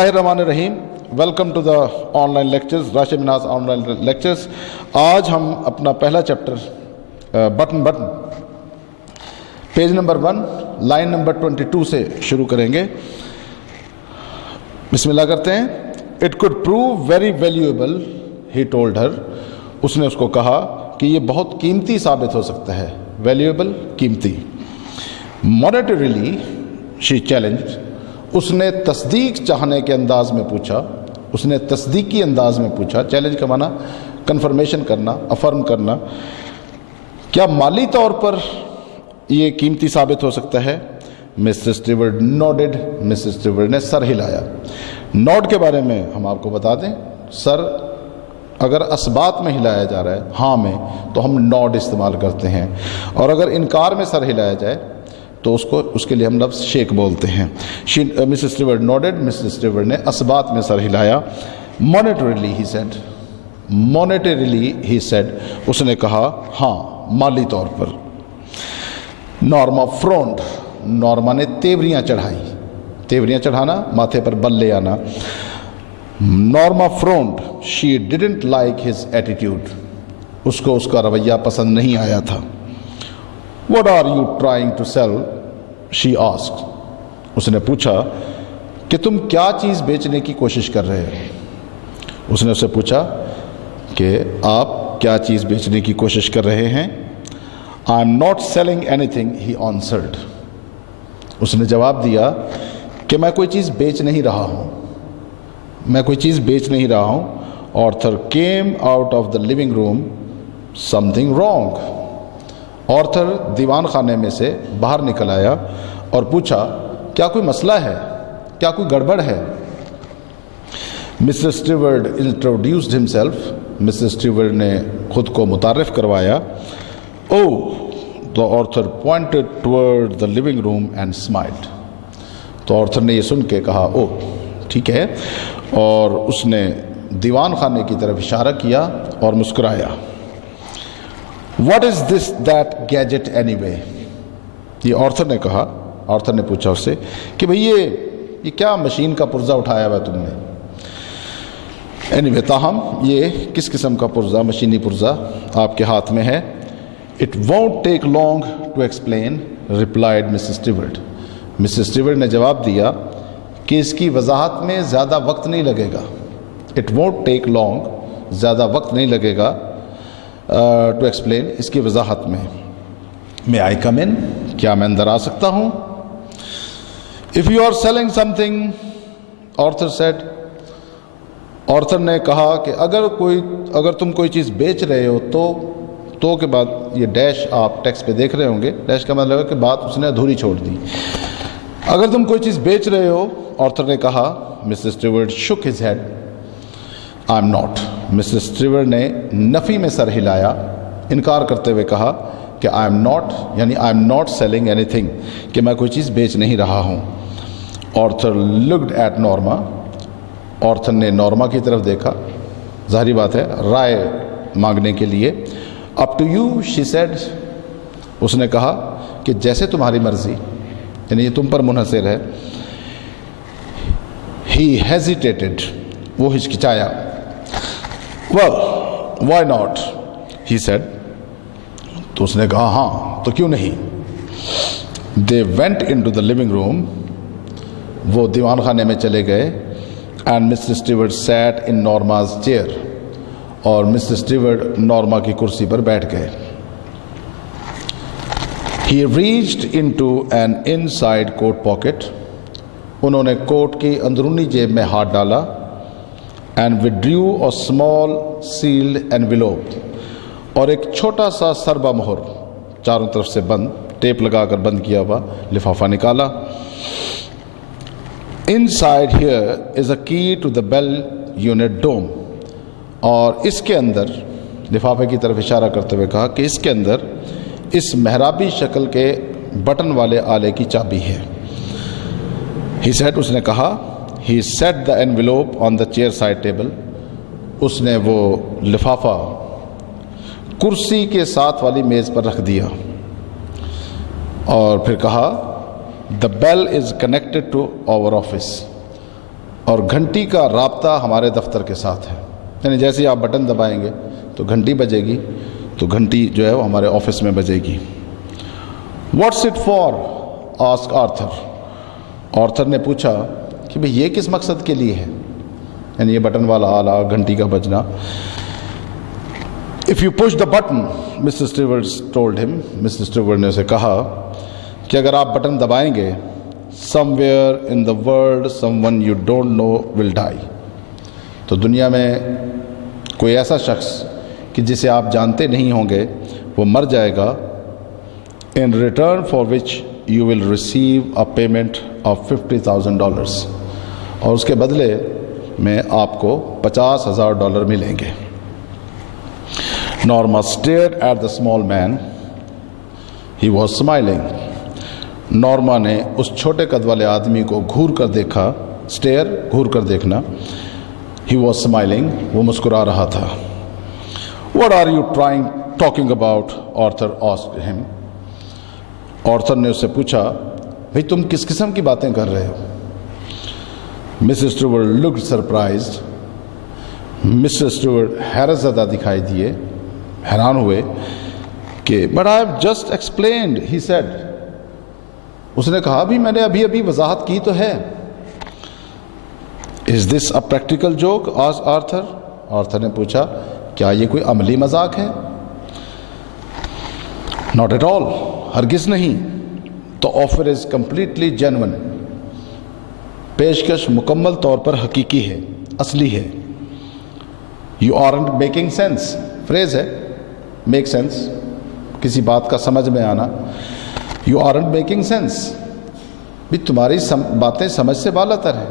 Bismillahirrahmanirrahim. Welcome to the online lectures, Rashid Minhas online lectures. آج ہم اپنا پہلا chapter button page number 1 line number 22 سے شروع کریں گے. بسم اللہ کرتے ہیں. It could prove very valuable, he told her. اس نے اس کو کہا کہ یہ بہت قیمتی ثابت ہو سکتا ہے. Valuable, قیمتی. Monetarily, she challenged. اس نے تصدیق چاہنے کے انداز میں پوچھا. اس نے تصدیقی انداز میں پوچھا. چیلنج کا معنی کنفرمیشن کرنا, افرم کرنا. کیا مالی طور پر یہ قیمتی ثابت ہو سکتا ہے؟ Mrs Steward nodded. Mrs Steward نے سر ہلایا. نوڈ کے بارے میں ہم آپ کو بتا دیں, سر اگر اسبات میں ہلایا جا رہا ہے, ہاں میں, تو ہم نوڈ استعمال کرتے ہیں, اور اگر انکار میں سر ہلایا جائے تو اس کے لیے ہم لفظ شیک بولتے ہیں. Mrs Steward nodded. Mrs Steward نے اسبات میں سر ہلایا. Monetarily he said. Monetarily he said. اس نے کہا ہاں مالی طور پر. نارما فرونڈ. نارما نے تیوریاں چڑھائی. تیوریاں چڑھانا, ماتھے پر بل لے آنا. Norma frowned. She didn't like his attitude. اس کو اس کا رویہ پسند نہیں آیا تھا. What are you trying to sell? She asked. اس نے پوچھا کہ تم کیا چیز بیچنے کی کوشش کر رہے ہو؟ اس نے اسے پوچھا کہ آپ کیا چیز بیچنے کی کوشش کر رہے ہیں؟ I'm not selling anything, he answered. اس نے جواب دیا کہ میں کوئی چیز بیچ نہیں رہا ہوں. میں کوئی چیز بیچ نہیں رہا ہوں. Arthur came out of the living room. Something wrong. Arthur دیوان خانے میں سے باہر نکل آیا اور پوچھا کیا کوئی مسئلہ ہے, کیا کوئی گڑبڑ ہے؟ Mister Stewart introduced himself. Mister Stewart نے خود کو متعارف کروایا. او تو Arthur pointed toward the living room and smiled. تو آرتھر نے یہ سن کے کہا او ٹھیک ہے, اور اس نے دیوان خانے کی طرف اشارہ کیا اور مسکرایا. What is this that gadget anyway? یہ آرتھر نے کہا. آرتھر نے پوچھا اس سے کہ بھئی یہ کیا مشین کا پرزہ اٹھایا ہوا تم نے؟ Anyway, تاہم یہ کس قسم کا پرزہ, مشینی پرزہ آپ کے ہاتھ میں ہے؟ It won't take long to explain, replied Mrs. Stewart. Mrs. Stewart نے جواب دیا کہ اس کی وضاحت میں زیادہ وقت نہیں لگے گا. It won't take long, زیادہ وقت نہیں لگے گا ٹو ایکسپلین, اس کی وضاحت میں. May I come in? کیا میں اندر آ سکتا ہوں؟ If you are selling something, Arthur said. Arthur نے کہا کہ اگر تم کوئی چیز بیچ رہے ہو تو کے بعد یہ ڈیش آپ ٹیکسٹ پہ دیکھ رہے ہوں گے. ڈیش کا مطلب ہے کہ بات اس نے ادھوری چھوڑ دی. اگر تم کوئی چیز بیچ رہے ہو, آرتھر نے کہا. Mister Stewart shook his head. I'm not. Mister Stewart نے نفی میں سر ہلایا, انکار کرتے ہوئے کہا کہ I'm not, یعنی I'm not selling anything, کہ میں کوئی چیز بیچ نہیں رہا ہوں. Arthur looked at Norma. Arthur نے نورما کی طرف دیکھا, ظاہری بات ہے رائے مانگنے کے لیے. Up to you, she said. اس نے کہا کہ جیسے تمہاری مرضی, یعنی یہ تم پر منحصر ہے. He hesitated. وہ ہچکچایا. Well, why not? He said. تو اس نے کہا ہاں تو کیوں نہیں. They went into the living room. وہ دیوان خانے میں چلے گئے. And Mr. Stewart sat in Norma's chair. اور Mr. Stewart نورما کی کرسی پر بیٹھ گئے. He reached into an inside coat pocket. انہوں نے کوٹ کی اندرونی جیب میں ہاتھ ڈالا. And withdrew a small sealed envelope. اور ایک چھوٹا سا سربا مہر, چاروں طرف سے بند, ٹیپ لگا کر بند کیا ہوا لفافہ نکالا. Inside here is a key to the Bell unit dome. اور اس کے اندر, لفافے کی طرف اشارہ کرتے ہوئے کہا کہ اس کے اندر اس محرابی شکل کے بٹن والے آلے کی چابی ہے. He said. اس نے کہا. He set the envelope on the chair side table. اس نے وہ لفافہ کرسی کے ساتھ والی میز پر رکھ دیا اور پھر کہا The bell is connected to our office. اور گھنٹی کا رابطہ ہمارے دفتر کے ساتھ ہے، یعنی جیسے ہی آپ بٹن دبائیں گے تو گھنٹی بجے گی، تو گھنٹی جو ہے وہ ہمارے آفس میں بجے گی۔ What's it for? Ask Arthur. Arthur نے پوچھا کہ بھئی یہ کس مقصد کے لیے ہے، یعنی یہ بٹن والا آلہ، گھنٹی کا بجنا۔ If you push the button, Mr. Stewart told him, Mr. Stewart نے اسے کہا کہ اگر آپ بٹن دبائیں گے somewhere in the world someone you don't know will die، تو دنیا میں کوئی ایسا شخص کہ جسے آپ جانتے نہیں ہوں گے وہ مر جائے گا، in return for which you will receive a payment of $50,000، اور اس کے بدلے میں آپ کو $50,000 ملیں گے۔ Norma stared at the small man. He was smiling. Norma نے اس چھوٹے قد والے آدمی کو گھور کر دیکھا، اسٹیئر گھور کر دیکھنا۔ He was smiling، وہ مسکرا رہا تھا۔ What are you talking about? Arthur asked him. Arthur نے اس سے پوچھا بھئی تم کس قسم کی باتیں کر رہے ہو؟ Mrs. Stewart looked surprised. Mr. Stewart حیرت زدہ دکھائی دیے، حیران ہوئے کہ But I have just explained, he said. اس نے کہا بھی میں نے ابھی وضاحت کی تو ہے۔ Is this a practical joke? asked Arthur. Arthur نے پوچھا کیا یہ کوئی عملی مذاق ہے؟ Not at all، ہرگز نہیں۔ The offer is completely genuine، پیشکش مکمل طور پر حقیقی ہے، اصلی ہے۔ You aren't making sense، phrase ہے make sense، کسی بات کا سمجھ میں آنا۔ You aren't making sense، بھی تمہاری باتیں سمجھ سے بالا تر ہیں۔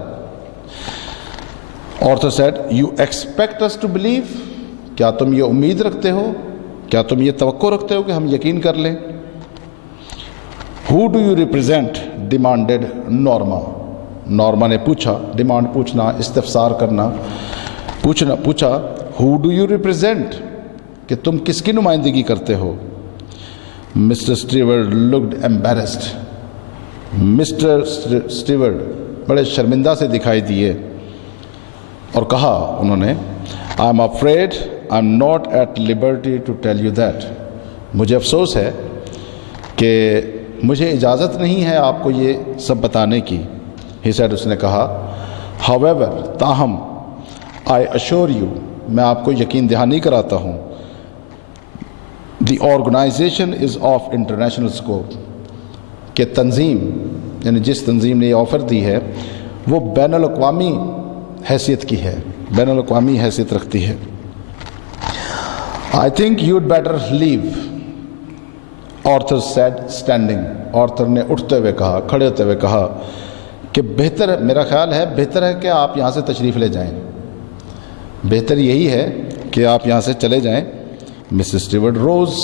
Arthur said, You expect us to believe، کیا تم یہ امید رکھتے ہو، کیا تم یہ توقع رکھتے ہو کہ ہم یقین کر لیں؟ Who do you represent? demanded Norma۔ Norma نے پوچھا، ڈیمانڈ پوچھنا، استفسار کرنا، پوچھا Who do you represent؟ کہ تم کس کی نمائندگی کرتے ہو؟ Mr. Stewart looked embarrassed۔ Mr. Stewart بڑے شرمندہ سے دکھائی دیے اور کہا انہوں نے I'm afraid I'm not at liberty to tell you that۔ مجھے افسوس ہے کہ مجھے اجازت نہیں ہے آپ کو یہ سب بتانے کی۔ He said، اس نے کہا However، تاہم I assure you، میں آپ کو یقین دہانی کراتا ہوں The organization is of international scope، کہ تنظیم، یعنی جس تنظیم نے یہ آفر دی ہے وہ بین الاقوامی حیثیت کی ہے، بین الاقوامی حیثیت رکھتی ہے۔ I think you'd better leave، Arthur said standing۔ Arthur نے اٹھتے ہوئے کہا، کھڑے ہوتے ہوئے کہا کہ بہتر، میرا خیال ہے بہتر ہے کہ آپ یہاں سے تشریف لے جائیں، بہتر یہی ہے کہ آپ یہاں سے چلے جائیں۔ Mrs. Stewart rose۔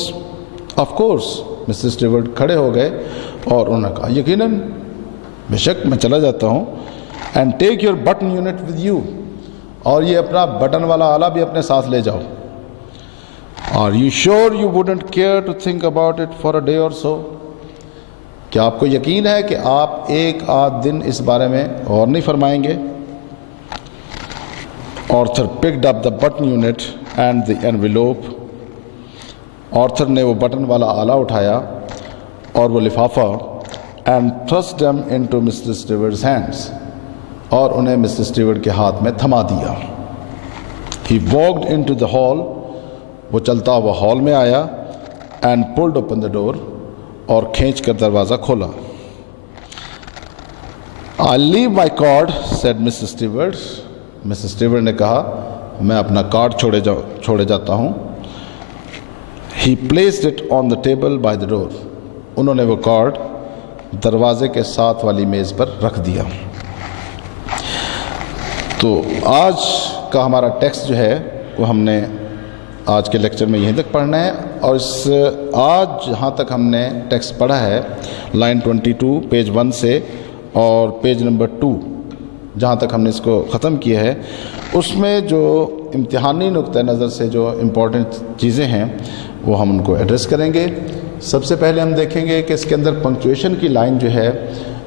Of course، Mrs. Stewart کھڑے ہو گئے اور انہوں نے کہا یقیناً، بے شک میں چلا جاتا ہوں۔ And take your button unit with you، اور یہ اپنا بٹن والا آلہ بھی اپنے ساتھ لے جاؤ۔ Are you sure you wouldn't care to think about it for a day or so؟ کیا آپ کو یقین ہے کہ آپ ایک آدھ دن اس بارے میں غور نہیں فرمائیں گے؟ Arthur picked up the button unit and the envelope۔ Arthur نے وہ بٹن والا آلہ اٹھایا اور وہ لفافہ and thrust them into Mr. Stewart's hands، اور انہیں مسٹر اسٹیورٹ کے ہاتھ میں تھما دیا۔ He walked into the hall، وہ چلتا ہوا ہال میں آیا and pulled open the door، اور کھینچ کر دروازہ کھولا۔ I'll leave my card، said Mr. Stewart۔ Mister Stewart نے کہا میں اپنا کارڈ چھوڑے جاتا ہوں۔ He placed it on the table by the door، انہوں نے وہ کارڈ دروازے کے ساتھ والی میز پر رکھ دیا۔ تو آج کا ہمارا ٹیکسٹ جو ہے وہ ہم نے آج کے لیکچر میں یہیں تک پڑھنا ہے، اور آج جہاں تک ہم نے ٹیکسٹ پڑھا ہے لائن 22 پیج 1 سے اور پیج نمبر 2 جہاں تک ہم نے اس کو ختم کیا ہے، اس میں جو امتحانی نقطہ نظر سے جو امپورٹنٹ چیزیں ہیں وہ ہم ان کو ایڈریس کریں گے۔ سب سے پہلے ہم دیکھیں گے کہ اس کے اندر پنکچویشن کی لائن جو ہے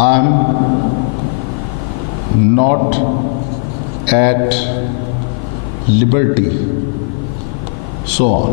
I am not at liberty, so on.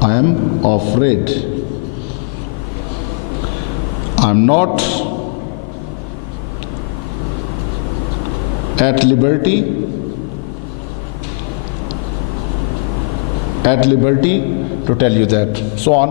I am afraid, I am not at liberty to tell you that, so on,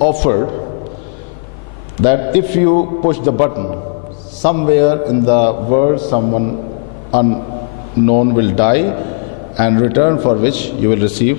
offered that if you push the button somewhere in the world someone unknown will die, and return for which you will receive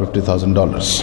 $50,000.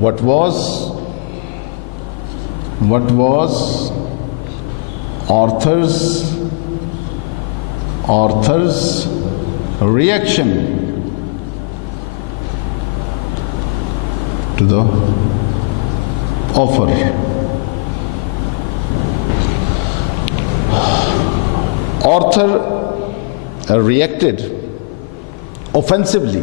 what was author's reaction to the offer. Author reacted offensively,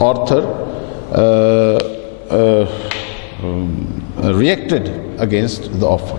Author reacted against the offer.